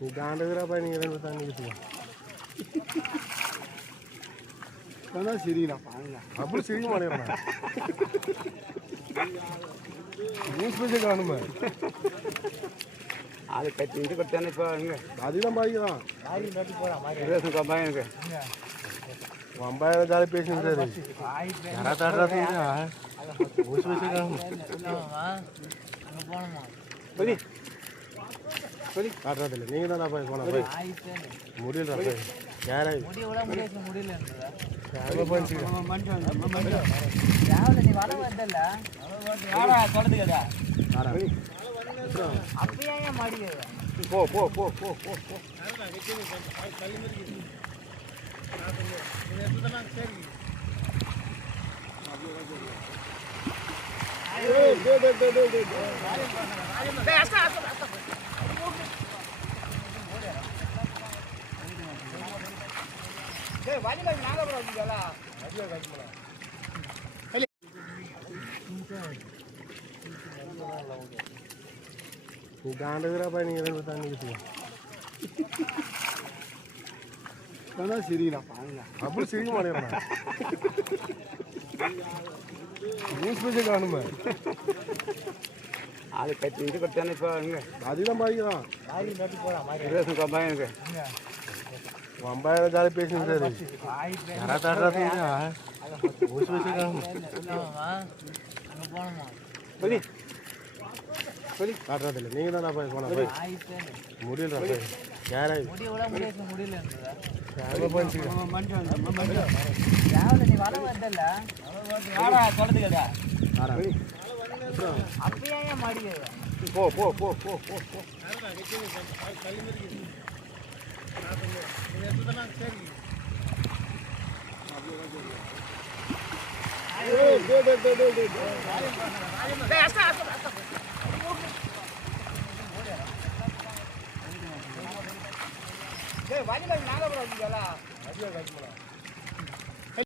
நீ தாண்டுகிற போய் நீ ரெண்டு தண்ணி சிரிக்கலாம் பாருங்க அப்படி சிரிக்க மாட்டேங்கிறேன் நியூஸ் பேச காணுமே அது கட்டி இது கட்டானே இப்போ அதுதான் பாதிக்கலாம் எனக்கு வம்பாயிரம் ஜாலி பேசிட்டு யாரா தாடுறாங்க நியூஸ் பேச காணும் சொல்லி சொல்லி காட்டுறதில்ல நீங்கள் தான் போய் போன போய் முடியல போய் யாராய் போ போ போ போ போ போ நீ தாண்டுகிற போய் நீ ரெண்டு தண்ணி சிரிக்கலாம் பாருங்க அப்படி சிரிக்க மாட்டேங்கிறேன் நியூஸ் பேச காணுமே அது கட்டி இது கட்டானே இப்போ அதுதான் பாதிக்கலாம் எனக்கு வம்பாயிரம் ஜாலி பேசிட்டு யாரா தாடுறாங்க நியூஸ் பேச காணும் சொல்லி சொல்லி காட்டுறதில்ல நீங்கள் தான் போய் போன போய் முடியல போய் யாராய் போ போ போ போ போ போ வாங்கி நாங்கள்